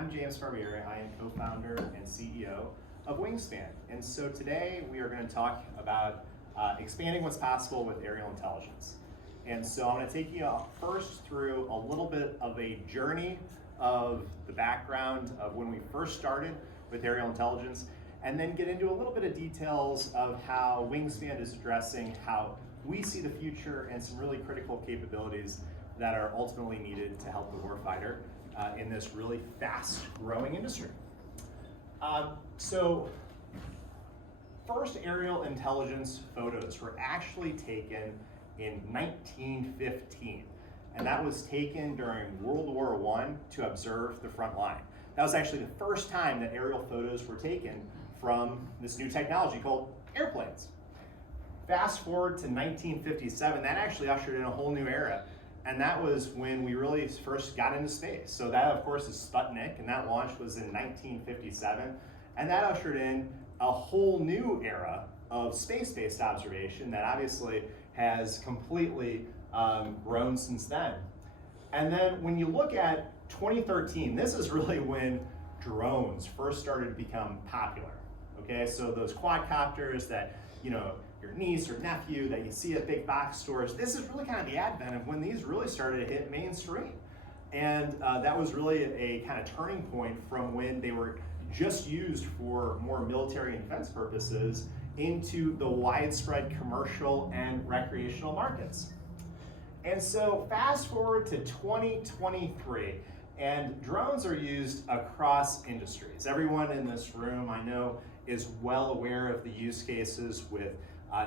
I'm James Barbieri. I am co-founder and CEO of Wingspan. And so today we are going to talk about expanding what's possible with aerial intelligence. And so I'm going to take you first through a little bit of a journey of the background of when we first started with aerial intelligence, and then get into a little bit of details of how Wingspan is addressing how we see the future and some really critical capabilities that are ultimately needed to help the warfighter in this really fast growing industry. So first aerial intelligence photos were actually taken in 1915, and that was taken during World War I to observe the front line. That was actually the first time that aerial photos were taken from this new technology called airplanes. Fast forward to 1957, that actually ushered in a whole new era, and that was when we really first got into space. So that, of course, is Sputnik, and that launch was in 1957, and that ushered in a whole new era of space-based observation that obviously has completely grown since then. And then when you look at 2013, this is really when drones first started to become popular. Okay, so those quadcopters that, you know, your niece or nephew that you see at big box stores, this is really kind of the advent of when these really started to hit mainstream. And that was really a kind of turning point from when they were just used for more military and defense purposes into the widespread commercial and recreational markets. And so fast forward to 2023, and drones are used across industries. Everyone in this room, I know, is well aware of the use cases with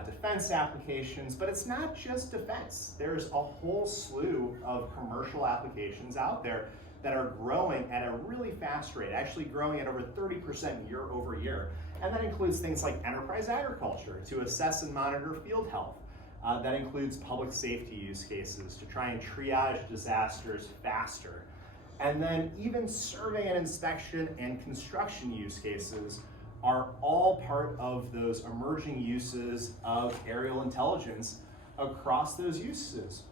defense applications, but it's not just defense. There's a whole slew of commercial applications out there that are growing at a really fast rate, actually growing at over 30% year over year. And that includes things like enterprise agriculture to assess and monitor field health. That includes public safety use cases to try and triage disasters faster. And then even survey and inspection and construction use cases are all part of those emerging uses of aerial intelligence across those uses.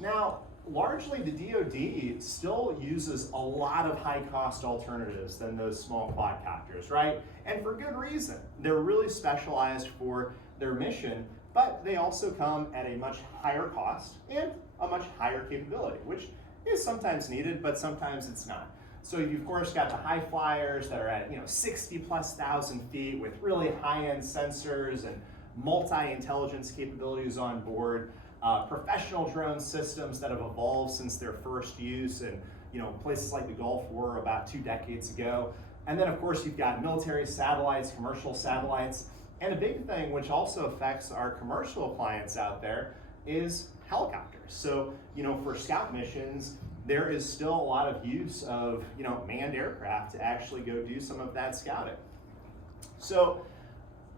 Now, largely the DoD still uses a lot of high-cost alternatives than those small quadcopters, right? And for good reason. They're really specialized for their mission, but they also come at a much higher cost and a much higher capability, which is sometimes needed, but sometimes it's not. So you've of course got the high flyers that are at 60,000+ feet with really high-end sensors and multi-intelligence capabilities on board. Professional drone systems that have evolved since their first use in places like the Gulf War about 2 decades ago. And then of course you've got military satellites, commercial satellites, and a big thing which also affects our commercial clients out there is helicopters. So for scout missions, there is still a lot of use of manned aircraft to actually go do some of that scouting. So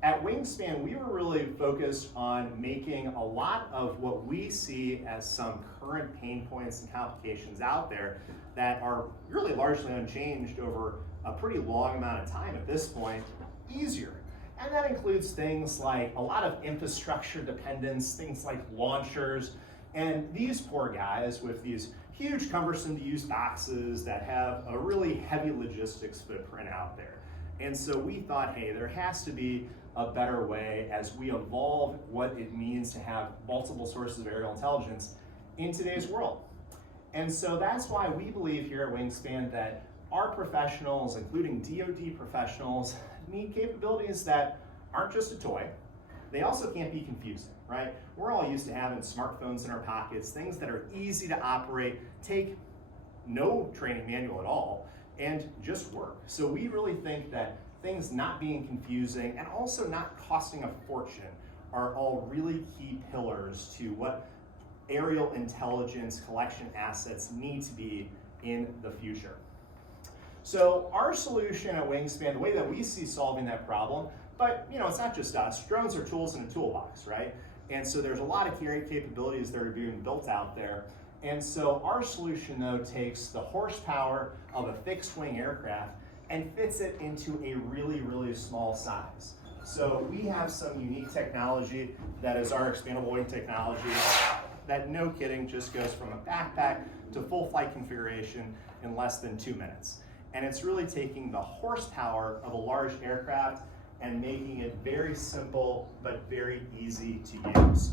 at Wingspan, we were really focused on making a lot of what we see as some current pain points and complications out there that are really largely unchanged over a pretty long amount of time at this point easier. And that includes things like a lot of infrastructure dependence, things like launchers, and these poor guys with these huge cumbersome to use boxes that have a really heavy logistics footprint out there. And so we thought, hey, there has to be a better way as we evolve what it means to have multiple sources of aerial intelligence in today's world. And so that's why we believe here at Wingspan that our professionals, including DoD professionals, need capabilities that aren't just a toy. They also can't be confusing, right? We're all used to having smartphones in our pockets, things that are easy to operate, take no training manual at all, and just work. So we really think that things not being confusing and also not costing a fortune are all really key pillars to what aerial intelligence collection assets need to be in the future. So our solution at Wingspan, the way that we see solving that problem, but it's not just us. Drones are tools in a toolbox, right? And so there's a lot of capabilities that are being built out there. And so our solution, though, takes the horsepower of a fixed wing aircraft and fits it into a really, really small size. So we have some unique technology that is our expandable wing technology that, no kidding, just goes from a backpack to full flight configuration in less than 2 minutes. and it's really taking the horsepower of a large aircraft and making it very simple but very easy to use.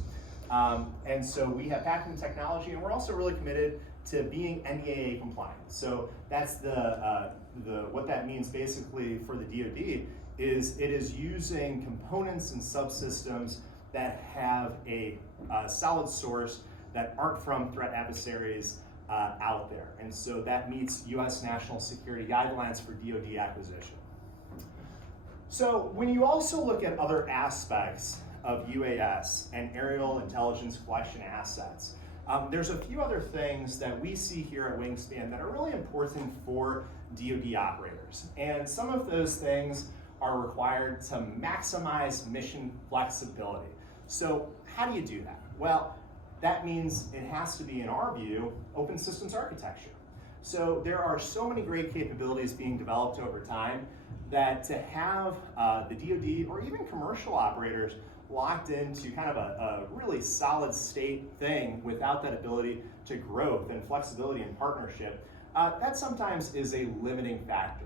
And so we have patented technology, and we're also really committed to being NDAA compliant. So that's what that means basically for the DoD is it is using components and subsystems that have a solid source that aren't from threat adversaries out there. And so that meets US national security guidelines for DoD acquisition. So when you also look at other aspects of UAS and aerial intelligence collection assets, there's a few other things that we see here at Wingspan that are really important for DoD operators. And some of those things are required to maximize mission flexibility. So how do you do that? Well, that means it has to be, in our view, open systems architecture. So there are so many great capabilities being developed over time that to have the DoD or even commercial operators locked into kind of a really solid state thing without that ability to growth and flexibility and partnership, that sometimes is a limiting factor.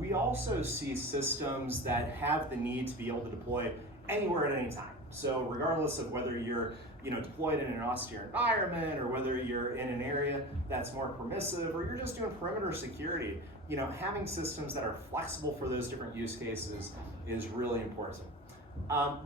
We also see systems that have the need to be able to deploy anywhere at any time. So regardless of whether you're deployed in an austere environment or whether you're in an area that's more permissive or you're just doing perimeter security, having systems that are flexible for those different use cases is really important.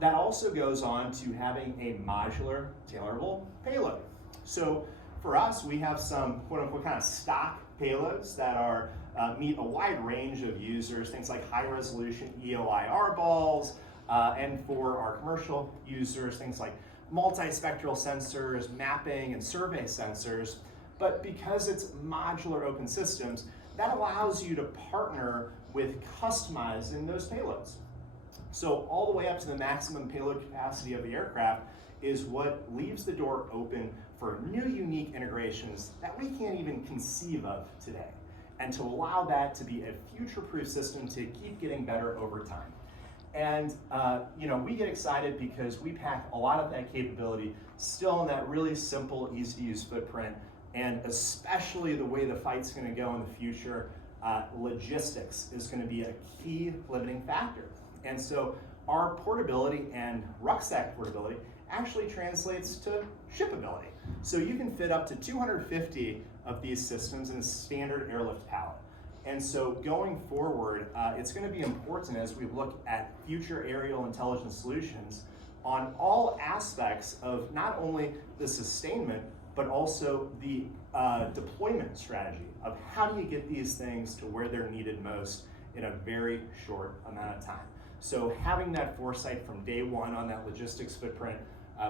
That also goes on to having a modular, tailorable payload. So for us, we have some quote-unquote kind of stock payloads that are meet a wide range of users, things like high-resolution EOIR balls, and for our commercial users, things like multispectral sensors, mapping, and survey sensors. But because it's modular open systems, that allows you to partner with customizing those payloads. So all the way up to the maximum payload capacity of the aircraft is what leaves the door open for new unique integrations that we can't even conceive of today, and to allow that to be a future-proof system to keep getting better over time. And we get excited because we pack a lot of that capability still in that really simple, easy-to-use footprint, and especially the way the fight's going to go in the future, logistics is going to be a key limiting factor. And so our portability and rucksack portability actually translates to shipability. So you can fit up to 250 of these systems in a standard airlift pallet. And so going forward, it's going to be important as we look at future aerial intelligence solutions on all aspects of not only the sustainment, but also the deployment strategy of how do you get these things to where they're needed most in a very short amount of time. So having that foresight from day one on that logistics footprint,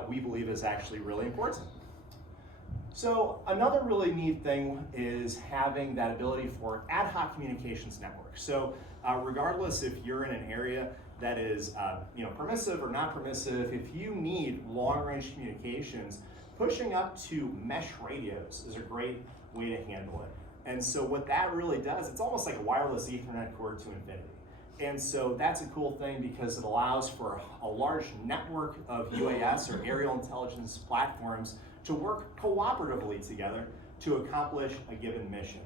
we believe is actually really important. So another really neat thing is having that ability for ad hoc communications network. So regardless if you're in an area that is permissive or not permissive, if you need long-range communications, pushing up to mesh radios is a great way to handle it. And so what that really does, it's almost like a wireless Ethernet cord to infinity. And so that's a cool thing because it allows for a large network of UAS or aerial intelligence platforms to work cooperatively together to accomplish a given mission.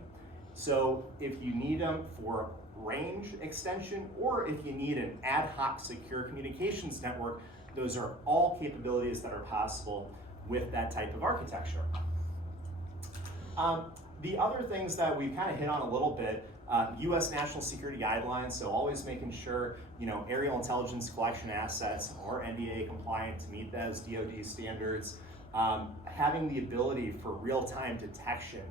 So if you need them for range extension or if you need an ad hoc secure communications network, those are all capabilities that are possible with that type of architecture. The other things that we kind of hit on a little bit, US national security guidelines, so always making sure aerial intelligence collection assets are NDAA compliant to meet those DoD standards. Having the ability for real-time detection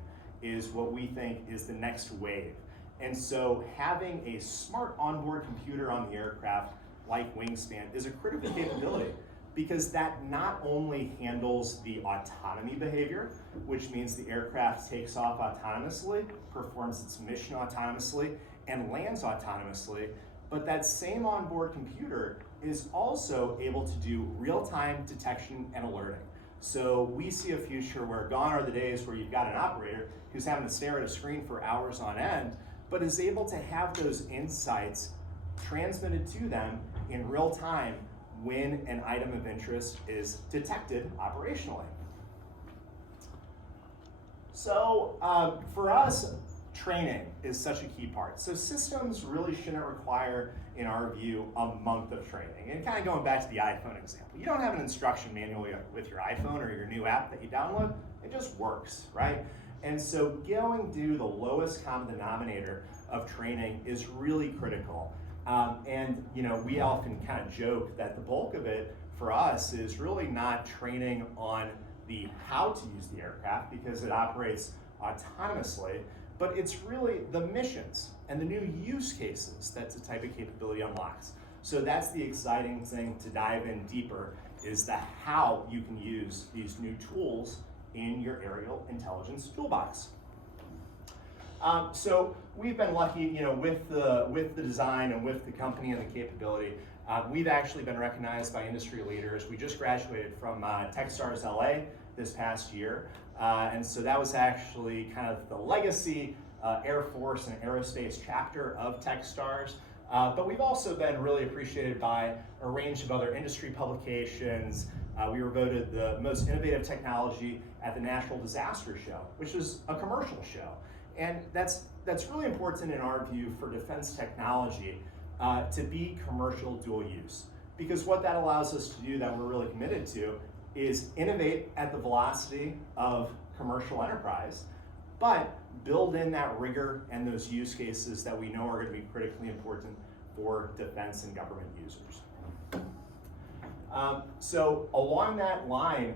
is what we think is the next wave. And so having a smart onboard computer on the aircraft like Wingspan is a critical capability because that not only handles the autonomy behavior, which means the aircraft takes off autonomously, performs its mission autonomously, and lands autonomously, but that same onboard computer is also able to do real-time detection and alerting. So we see a future where gone are the days where you've got an operator who's having to stare at a screen for hours on end, but is able to have those insights transmitted to them in real time when an item of interest is detected operationally. So for us, training is such a key part. So systems really shouldn't require, in our view, a month of training. And kind of going back to the iPhone example, you don't have an instruction manual with your iPhone or your new app that you download, it just works, right? And so going to the lowest common denominator of training is really critical. And we often kind of joke that the bulk of it for us is really not training on the how to use the aircraft because it operates autonomously, but it's really the missions and the new use cases that the type of capability unlocks. So that's the exciting thing to dive in deeper, is the how you can use these new tools in your aerial intelligence toolbox. So we've been lucky, with the design and with the company and the capability. We've actually been recognized by industry leaders. We just graduated from Techstars LA this past year, and so that was actually kind of the legacy Air Force and aerospace chapter of Techstars. But we've also been really appreciated by a range of other industry publications. We were voted the most innovative technology at the National Disaster Show, which was a commercial show. And that's really important in our view for defense technology to be commercial dual use. Because what that allows us to do that we're really committed to is innovate at the velocity of commercial enterprise, but build in that rigor and those use cases that we know are going to be critically important for defense and government users. So along that line,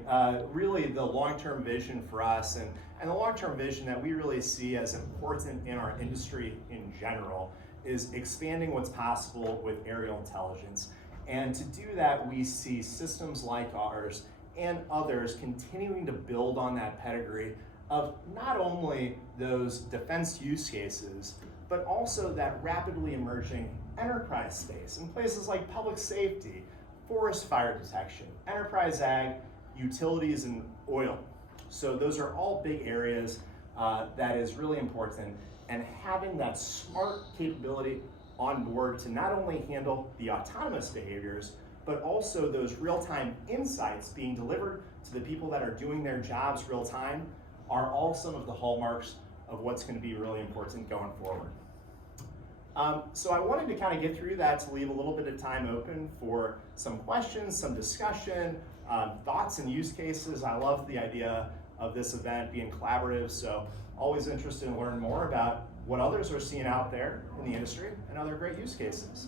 really the long-term vision for us and the long-term vision that we really see as important in our industry in general is expanding what's possible with aerial intelligence. And to do that, we see systems like ours and others continuing to build on that pedigree of not only those defense use cases, but also that rapidly emerging enterprise space in places like public safety, forest fire detection, enterprise ag, utilities, and oil. So those are all big areas that is really important, and having that smart capability on board to not only handle the autonomous behaviors, but also those real-time insights being delivered to the people that are doing their jobs real-time are all some of the hallmarks of what's going to be really important going forward. So I wanted to kind of get through that to leave a little bit of time open for some questions, some discussion, thoughts and use cases. I love the idea of this event being collaborative, so always interested in learning more about what others are seeing out there in the industry and other great use cases.